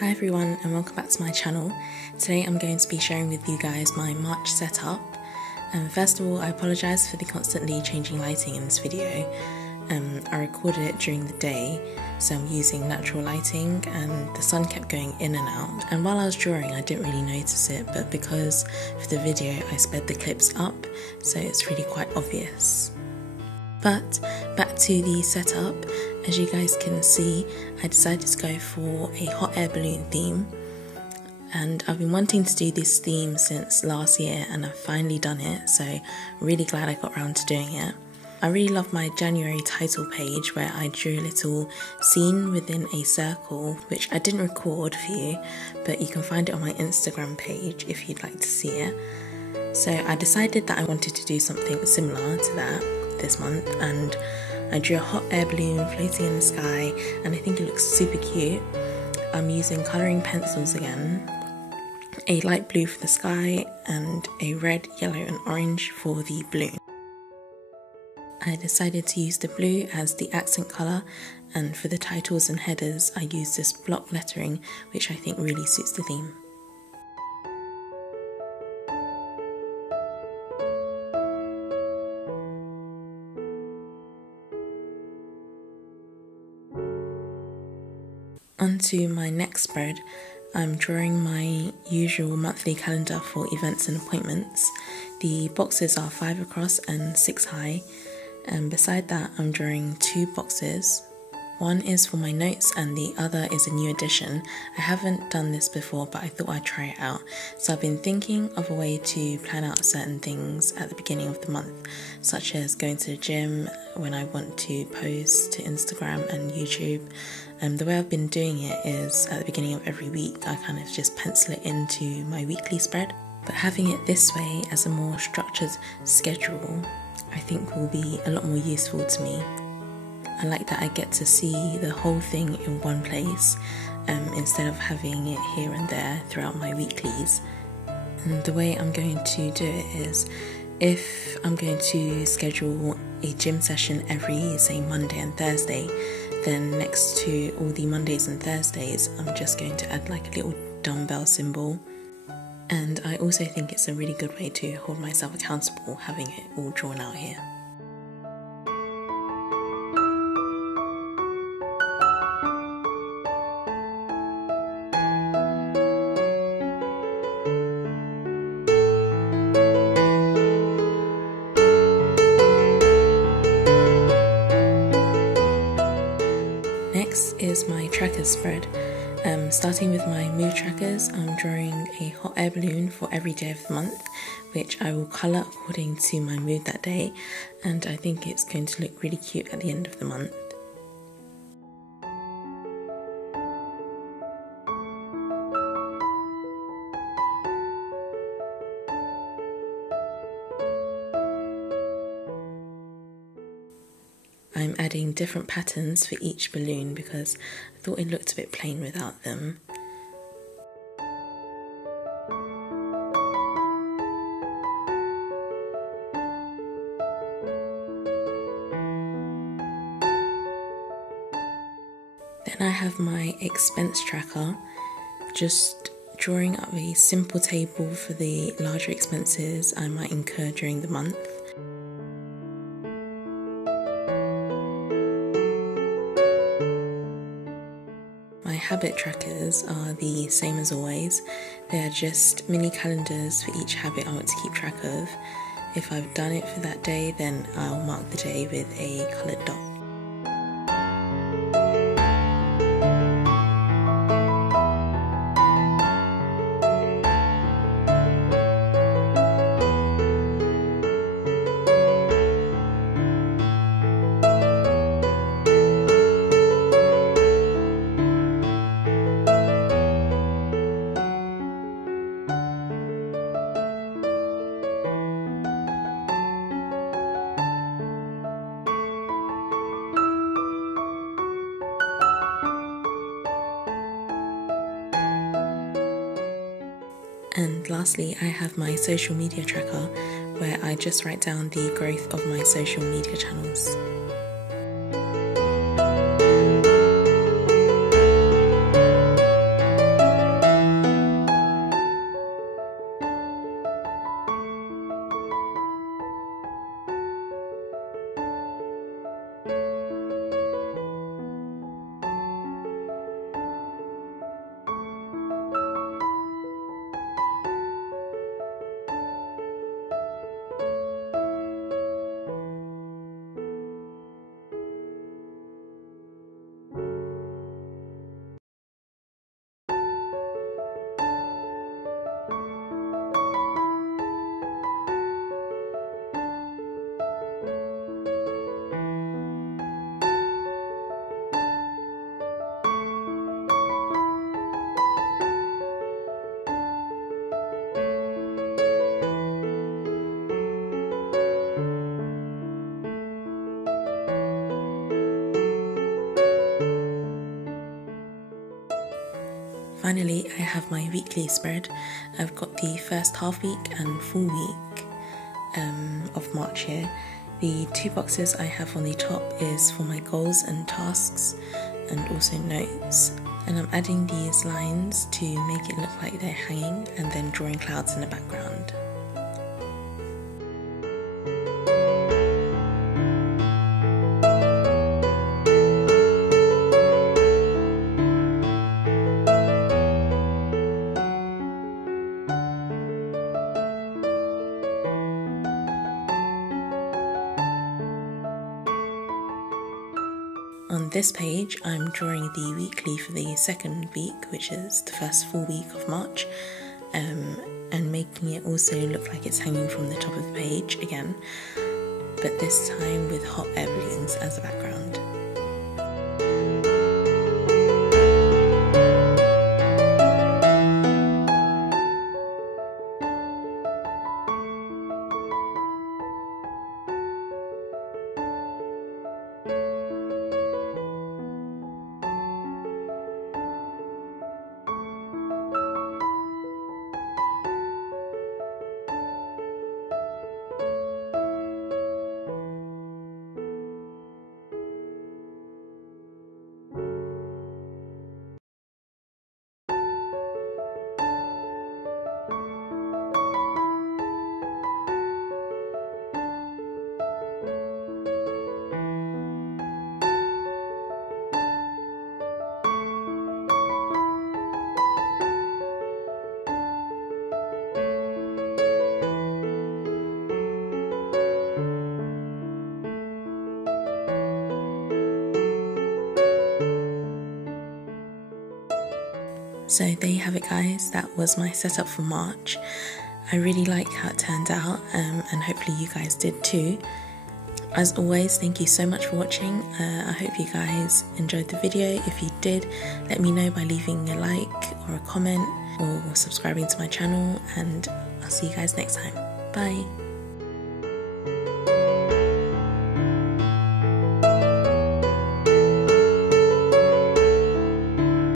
Hi everyone and welcome back to my channel. Today I'm going to be sharing with you guys my March setup. First of all, I apologise for the constantly changing lighting in this video. I recorded it during the day, so I'm using natural lighting and the sun kept going in and out. And while I was drawing I didn't really notice it, but because for the video I sped the clips up, so it's really quite obvious. But back to the setup, as you guys can see, I decided to go for a hot air balloon theme. And I've been wanting to do this theme since last year and I've finally done it, so really glad I got around to doing it. I really love my January title page where I drew a little scene within a circle, which I didn't record for you, but you can find it on my Instagram page if you'd like to see it. So I decided that I wanted to do something similar to that this month, and I drew a hot air balloon floating in the sky and I think it looks super cute. I'm using colouring pencils again, a light blue for the sky and a red, yellow and orange for the balloon. I decided to use the blue as the accent colour, and for the titles and headers I used this block lettering, which I think really suits the theme. Onto my next spread, I'm drawing my usual monthly calendar for events and appointments. The boxes are 5 across and 6 high, and beside that I'm drawing 2 boxes. One is for my notes and the other is a new addition. I haven't done this before, but I thought I'd try it out. So I've been thinking of a way to plan out certain things at the beginning of the month, such as going to the gym when I want to post to Instagram and YouTube. The way I've been doing it is at the beginning of every week I kind of just pencil it into my weekly spread. But having it this way as a more structured schedule I think will be a lot more useful to me. I like that I get to see the whole thing in one place instead of having it here and there throughout my weeklies. And the way I'm going to do it is, if I'm going to schedule a gym session every, say, Monday and Thursday, then next to all the Mondays and Thursdays I'm just going to add like a little dumbbell symbol. And I also think it's a really good way to hold myself accountable having it all drawn out here. Next is my trackers spread. Starting with my mood trackers, I'm drawing a hot air balloon for every day of the month, which I will colour according to my mood that day, and I think it's going to look really cute at the end of the month. I'm adding different patterns for each balloon because I thought it looked a bit plain without them. Then I have my expense tracker, just drawing up a simple table for the larger expenses I might incur during the month. My habit trackers are the same as always. They are just mini calendars for each habit I want to keep track of. If I've done it for that day, then I'll mark the day with a coloured dot. And lastly, I have my social media tracker where I just write down the growth of my social media channels. Finally, I have my weekly spread. I've got the first half week and full week of March here. The 2 boxes I have on the top is for my goals and tasks and also notes. And I'm adding these lines to make it look like they're hanging and then drawing clouds in the background. On this page, I'm drawing the weekly for the second week, which is the first full week of March, and making it also look like it's hanging from the top of the page again, but this time with hot air balloons as a background. So there you have it, guys. That was my setup for March. I really like how it turned out, and hopefully you guys did too. As always, thank you so much for watching. I hope you guys enjoyed the video. If you did, let me know by leaving a like or a comment or subscribing to my channel, and I'll see you guys next time. Bye!